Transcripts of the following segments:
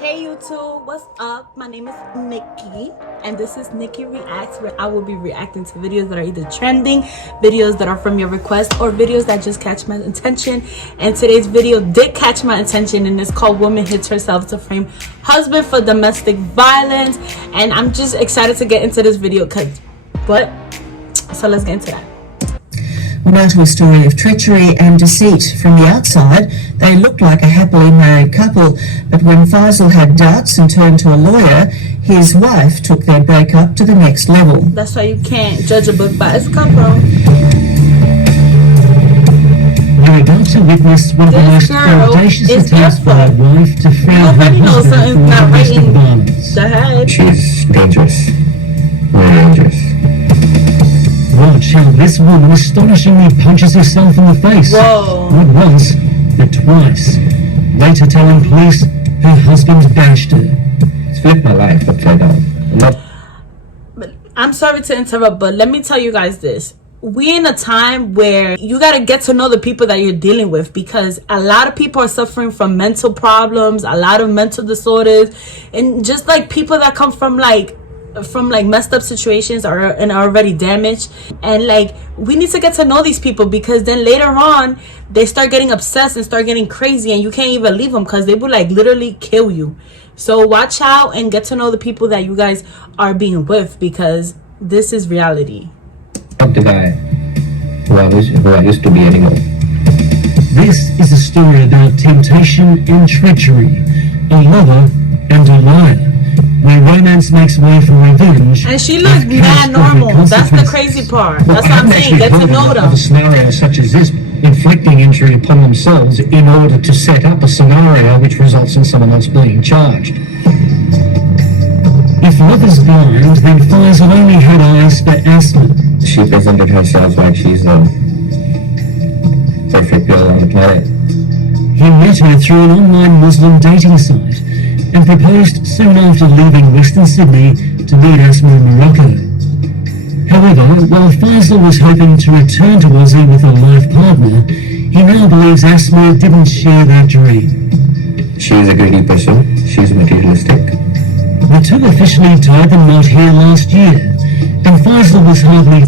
Hey YouTube, what's up? My name is Nikki and this is Nikki Reacts, where I will be reacting to videos that are either trending, videos that are from your request, or videos that just catch my attention. And today's video did catch my attention, and it's called Woman Hits Herself to Frame Husband for Domestic Violence. And I'm just excited to get into this video so let's get into that. Now to a story of treachery and deceit. From the outside, they looked like a happily married couple, but when Faisal had doubts and turned to a lawyer, his wife took their breakup to the next level. That's why you can't judge a book by its cover. You're about to witness one of the most audacious attempts by a wife to frame her husband for domestic violence. She's dangerous. Very dangerous. Watch how this woman astonishingly punches herself in the face. Whoa. Not once, but twice. Later telling police her husband bashed her. It's flipped my life upside down. But I'm sorry to interrupt, but let me tell you guys this. We're in a time where you got to get to know the people that you're dealing with, because a lot of people are suffering from mental problems, a lot of mental disorders, and just like people that come from messed up situations and are already damaged. And like, we need to get to know these people, because then later on they start getting obsessed and start getting crazy, and you can't even leave them because they will like literally kill you. So watch out and get to know the people that you guys are being with, because this is reality. Not the guy who I used to be anymore. This is a story about temptation and treachery, a lover and a liar, where romance makes way for revenge. And she looks mad normal. That's the crazy part. That's what I'm saying. Get to know them. A scenario such as this, inflicting injury upon themselves in order to set up a scenario which results in someone else being charged. If love is blind, then Faisal only had eyes for Asma. She presented herself like she's the perfect girl on the planet. He met her through an online Muslim dating site and proposed soon after leaving Western Sydney to meet Asma in Morocco. However, while Faisal was hoping to return to Aussie with a life partner, he now believes Asma didn't share that dream. She's a greedy person. She's materialistic. The two officially tied the knot here last year, and Faisal was hardly...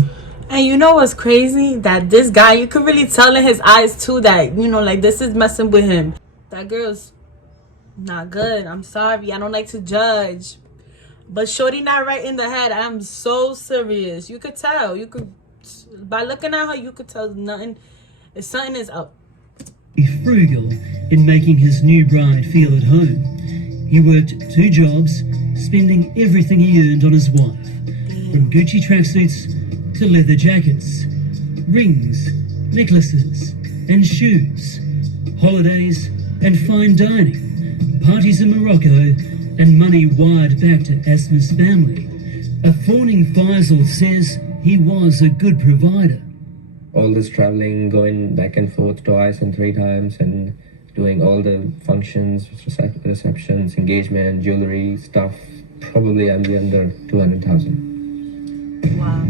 And you know what's crazy? That this guy, you could really tell in his eyes too that, you know, like, this is messing with him. That girl's not good. I'm sorry. I don't like to judge. But shorty not right in the head. I'm so serious. You could tell. You could, by looking at her, you could tell something is up. Frugal in making his new bride feel at home. He worked 2 jobs, spending everything he earned on his wife. From Gucci tracksuits to leather jackets, rings, necklaces and shoes, holidays and fine dining, parties in Morocco, and money wired back to Asma's family. A fawning Faisal says he was a good provider. All this traveling, going back and forth twice and 3 times, and doing all the functions, receptions, engagement, jewelry, stuff. Probably I'll be under 200,000. Wow.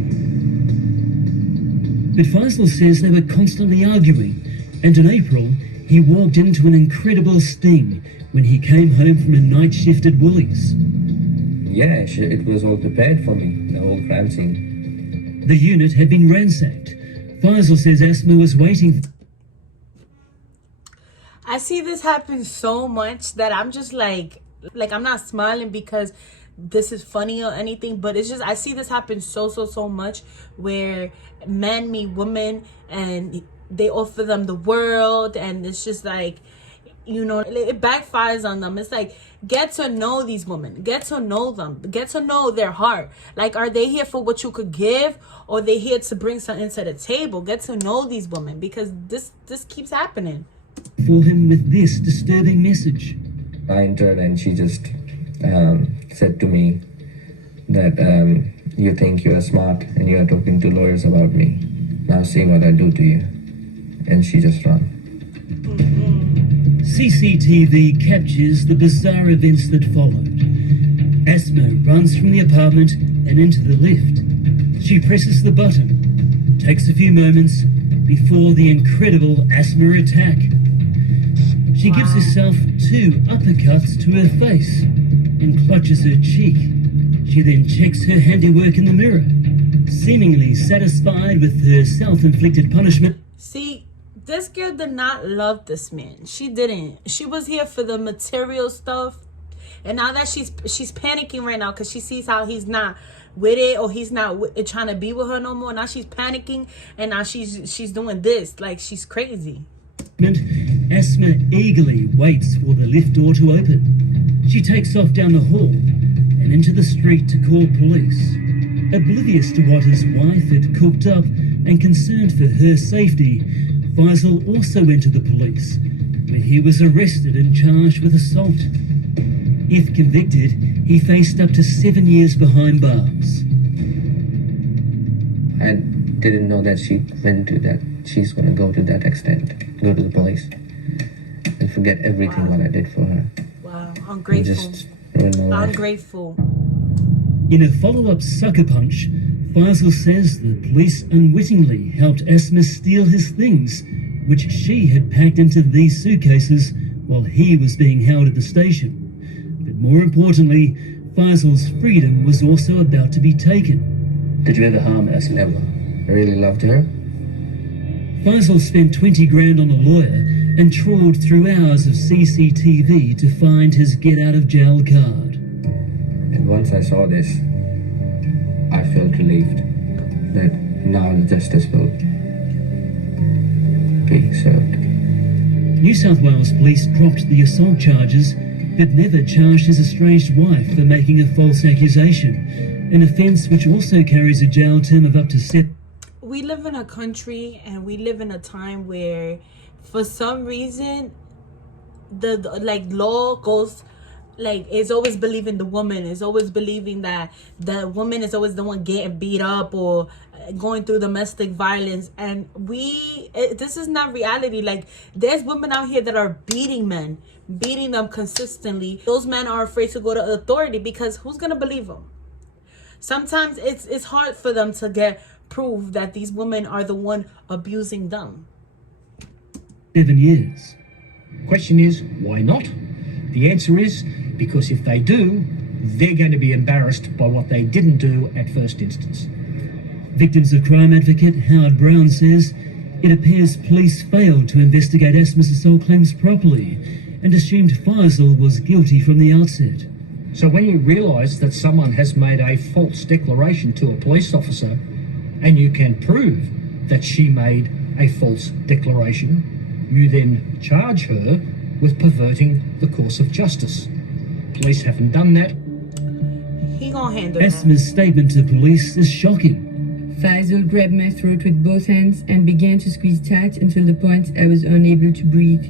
But Faisal says they were constantly arguing, and in April he walked into an incredible sting when he came home from a night shift at Woolies. Yeah, it was all prepared for me, the whole crime scene. The unit had been ransacked. Faisal says Asma was waiting. I see this happen so much that I'm just like I'm not smiling because this is funny or anything, but it's just I see this happen so much, where men meet women and they offer them the world, and it's just like, you know, it backfires on them. It's like, get to know these women, get to know them, get to know their heart. Like, are they here for what you could give, or are they here to bring something to the table? Get to know these women, because this keeps happening. For him with this disturbing message. I entered and she just said to me that you think you're smart and you're talking to lawyers about me. Now see what I do to you. And she just ran. CCTV captures the bizarre events that followed. Asma runs from the apartment and into the lift. She presses the button. Takes a few moments before the incredible Asma attack. She gives herself 2 uppercuts to her face and clutches her cheek. She then checks her handiwork in the mirror, seemingly satisfied with her self-inflicted punishment. See, this girl did not love this man. She didn't. She was here for the material stuff. And now that she's panicking right now because she sees how he's not with it, or he's not trying to be with her no more. Now she's panicking, and now she's doing this. Like, she's crazy. Asma eagerly waits for the lift door to open. She takes off down the hall and into the street to call police. Oblivious to what his wife had cooked up and concerned for her safety, Faisal also went to the police, where he was arrested and charged with assault. If convicted, he faced up to 7 years behind bars. I didn't know that she went to that. She's going to go to that extent, go to the police and forget everything what I did for her. Wow, And ungrateful. just ruin my life. Ungrateful. In a follow-up sucker punch, Faisal says the police unwittingly helped Asma steal his things, which she had packed into these suitcases while he was being held at the station. But more importantly, Faisal's freedom was also about to be taken. Did you ever harm Asma? Never. I really loved her. Faisal spent 20 grand on a lawyer and trawled through hours of CCTV to find his get-out-of-jail card. And once I saw this, I felt relieved that now the justice will be served. New South Wales police dropped the assault charges, but never charged his estranged wife for making a false accusation, an offence which also carries a jail term of up to 7. We live in a country and we live in a time where, for some reason, the like law goes, like, it's always believing the woman, is always believing that the woman is always the one getting beat up or going through domestic violence. And this is not reality. Like, there's women out here that are beating men, beating them consistently. Those men are afraid to go to authority because who's gonna believe them? Sometimes it's hard for them to get proof that these women are the one abusing them. 7 years. Question is, why not? The answer is, because if they do, they're going to be embarrassed by what they didn't do at first instance. Victims of crime advocate Howard Brown says it appears police failed to investigate Asma's assault claims properly and assumed Faisal was guilty from the outset. So when you realise that someone has made a false declaration to a police officer, and you can prove that she made a false declaration, you then charge her with perverting the course of justice. Police haven't done that. He gonna handle that. Asma's statement to police is shocking. Faisal grabbed my throat with both hands and began to squeeze tight until the point I was unable to breathe.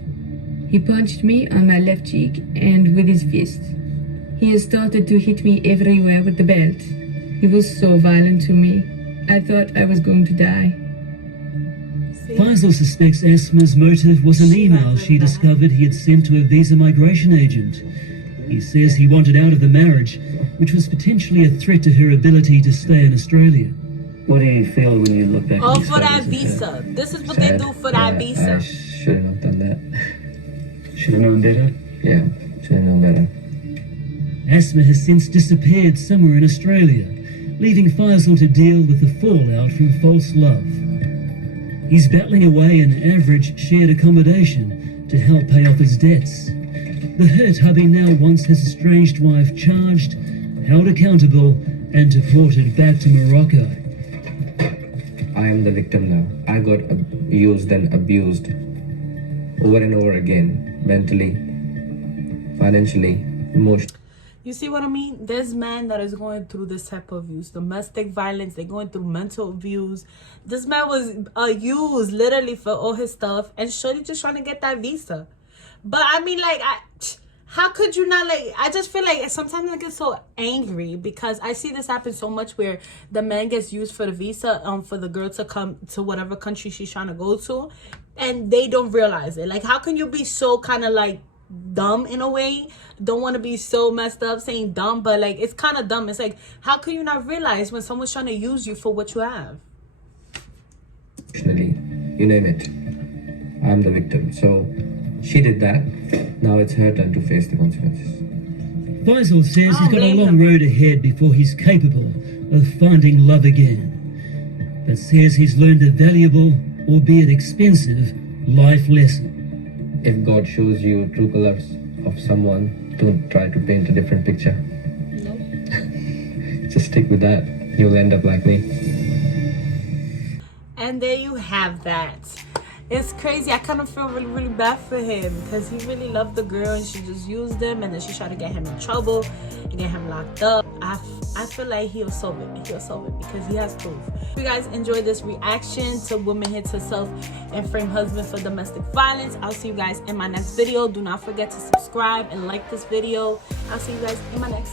He punched me on my left cheek and with his fist. He has started to hit me everywhere with the belt. He was so violent to me. I thought I was going to die. Faisal suspects Asma's motive was an email she discovered he had sent to a visa migration agent. He says he wanted out of the marriage, which was potentially a threat to her ability to stay in Australia. What do you feel when you look back? Oh, for that visa. This is what they do for that I visa. shouldn't have done that. Should have known better. Yeah, should have known better. Asma has since disappeared somewhere in Australia, leaving Faisal to deal with the fallout from false love. He's battling away in average shared accommodation to help pay off his debts. The hurt hubby now wants his estranged wife charged, held accountable, and deported back to Morocco. I am the victim now. I got used and abused over and over again, mentally, financially, emotionally. You see what I mean? There's men that is going through this type of abuse, domestic violence. They're going through mental abuse. This man was used literally for all his stuff, and Shorty just trying to get that visa. But I mean, like, how could you not, like, I just feel like sometimes I get so angry because I see this happen so much where the man gets used for the visa for the girl to come to whatever country she's trying to go to, and they don't realize it. Like, how can you be so kind of like dumb in a way? Don't want to be so messed up saying dumb, but like, it's kind of dumb. It's like, how can you not realize when someone's trying to use you for what you have? You name it. I'm the victim. So she did that. Now it's her turn to face the consequences. Faisal says he's got a blame long them. road ahead before he's capable of finding love again, but says he's learned a valuable, albeit expensive, life lesson. If God shows you true colors of someone, don't try to paint a different picture. Nope. Just stick with that. You'll end up like me. And there you have that. It's crazy. I kind of feel really, really bad for him because he really loved the girl and she just used him, and then she tried to get him in trouble and get him locked up. I feel like he'll solve it. He'll solve it because he has proof. If you guys enjoyed this reaction to woman hits herself and frame husband for domestic violence, I'll see you guys in my next video. Do not forget to subscribe and like this video. I'll see you guys in my next